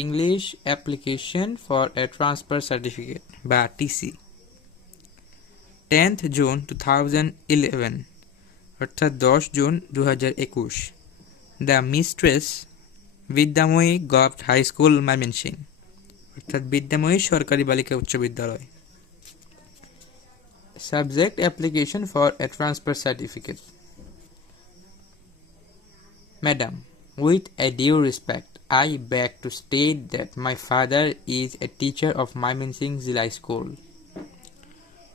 English application for a transfer certificate বা TC 10th June 2011 অর্থাৎ 10 June 2021 the mistress Vidyamoyee government high school Mymensingh অর্থাৎ বিদ্যাময়ী সরকারি বালিকা উচ্চ বিদ্যালয় subject application for a transfer certificate Madam, with a due respect, I beg to state that my father is a teacher of Mymensingh Zilla School.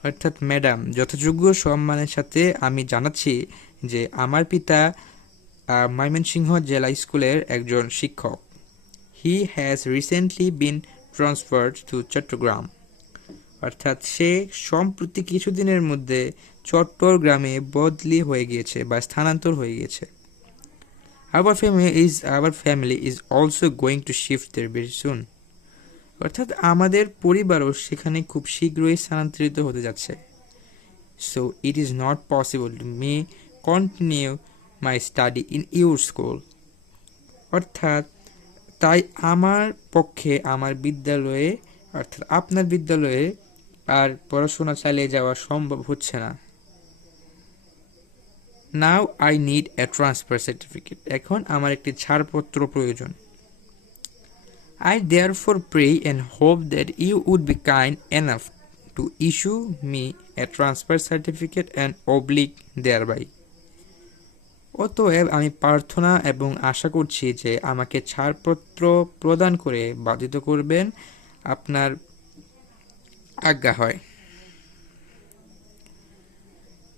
অর্থাৎ madam, যথাযোগ্য সম্মানের সাথে আমি জানাচ্ছি যে আমার পিতা ময়মনসিংহ জেলা স্কুলের একজন শিক্ষক। He has recently been transferred to Chittagong. অর্থাৎ সে সম্প্রতি কিছুদিনের মধ্যে চট্টগ্রামে বদলি হয়ে গিয়েছে বা স্থানান্তর হয়ে গিয়েছে। Our family is also going to shift there very soon. অর্থাৎ আমাদের পরিবারও সেখানে খুব শীঘ্রই স্থানান্তরিত হতে যাচ্ছে। So it is not possible to me continue my study in your school. অর্থাৎ তাই আমার পক্ষে আমার বিদ্যালয়ে অর্থাৎ আপনার বিদ্যালয়ে আর পড়াশোনা চালিয়ে যাওয়া সম্ভব হচ্ছে না। Now I need a transfer certificate. এখন আমার একটি ছাড়পত্র প্রয়োজন। I therefore pray and hope that you would be kind enough to issue me a transfer certificate and oblique thereby. অতএব আমি প্রার্থনা এবং আশা করছি যে আমাকে ছাড়পত্র প্রদান করে বাধিত করবেন আপনার আজ্ঞা হয়।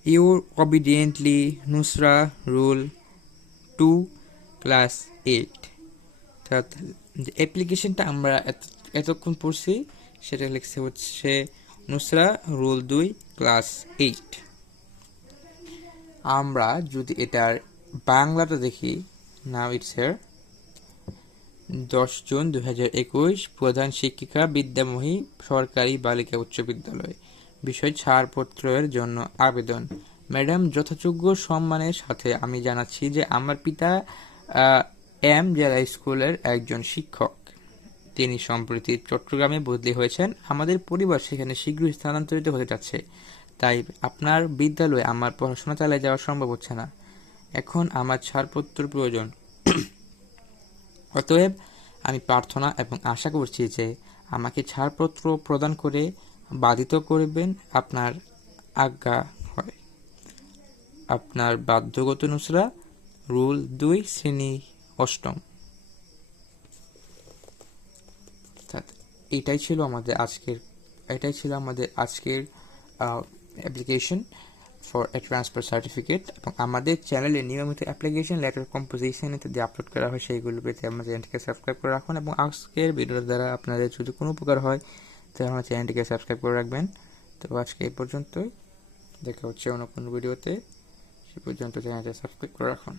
You obediently Nusra rule 2 class 8 অর্থাৎ যে অ্যাপ্লিকেশনটা আমরা এতক্ষণ পড়ছি সেটা লিখছে হচ্ছে নুসরা রুল 2 ক্লাস 8। আমরা যদি এটার বাংলাটা দেখি, নাও ইটস হিয়ার। 10 জুন 2021 প্রধান শিক্ষিকা বিদ্যাময়ী সরকারি বালিকা উচ্চ বিদ্যালয়, বিষয় ছাড়পত্রের জন্য আবেদন। ম্যাডাম, যথাযোগ্য সম্মানের সাথে আমি জানাচ্ছি যে আমার পিতা এম জেলা স্কুলের একজন শিক্ষক। তিনি সম্প্রতি চট্টগ্রামে বদলি হয়েছেন। আমাদের পরিবার সেখানে শীঘ্রই স্থানান্তরিত হতে যাচ্ছে, তাই আপনার বিদ্যালয়ে আমার পড়াশোনা চালিয়ে যাওয়া সম্ভব হচ্ছে না। এখন আমার ছাড়পত্র প্রয়োজন। অতএব আমি প্রার্থনা এবং আশা করছি যে আমাকে ছাড়পত্র প্রদান করে বাধিত করবেন আপনার আজ্ঞা হয়। আপনার বাধ্যগত নুসরা রুল 2 শ্রেণী 8। অর্থাৎ এটাই ছিল আমাদের আজকের application for a transfer certificate. এবং আমাদের চ্যানেলে নিয়মিত অ্যাপ্লিকেশন লেটার কম্পোজিশন ইত্যাদি আপলোড করা হয়, সেইগুলো পেতে আমার চ্যানেলটিকে সাবস্ক্রাইব করে রাখুন। এবং আজকের ভিডিওর দ্বারা আপনাদের যদি কোনো উপকার হয় তাহলে আমার চ্যানেলটিকে সাবস্ক্রাইব করে রাখবেন। তো আজকে এই পর্যন্তই, দেখা হচ্ছে অন্য কোনো ভিডিওতে। সে পর্যন্ত চ্যানেলটা সাবস্ক্রাইব করে রাখুন।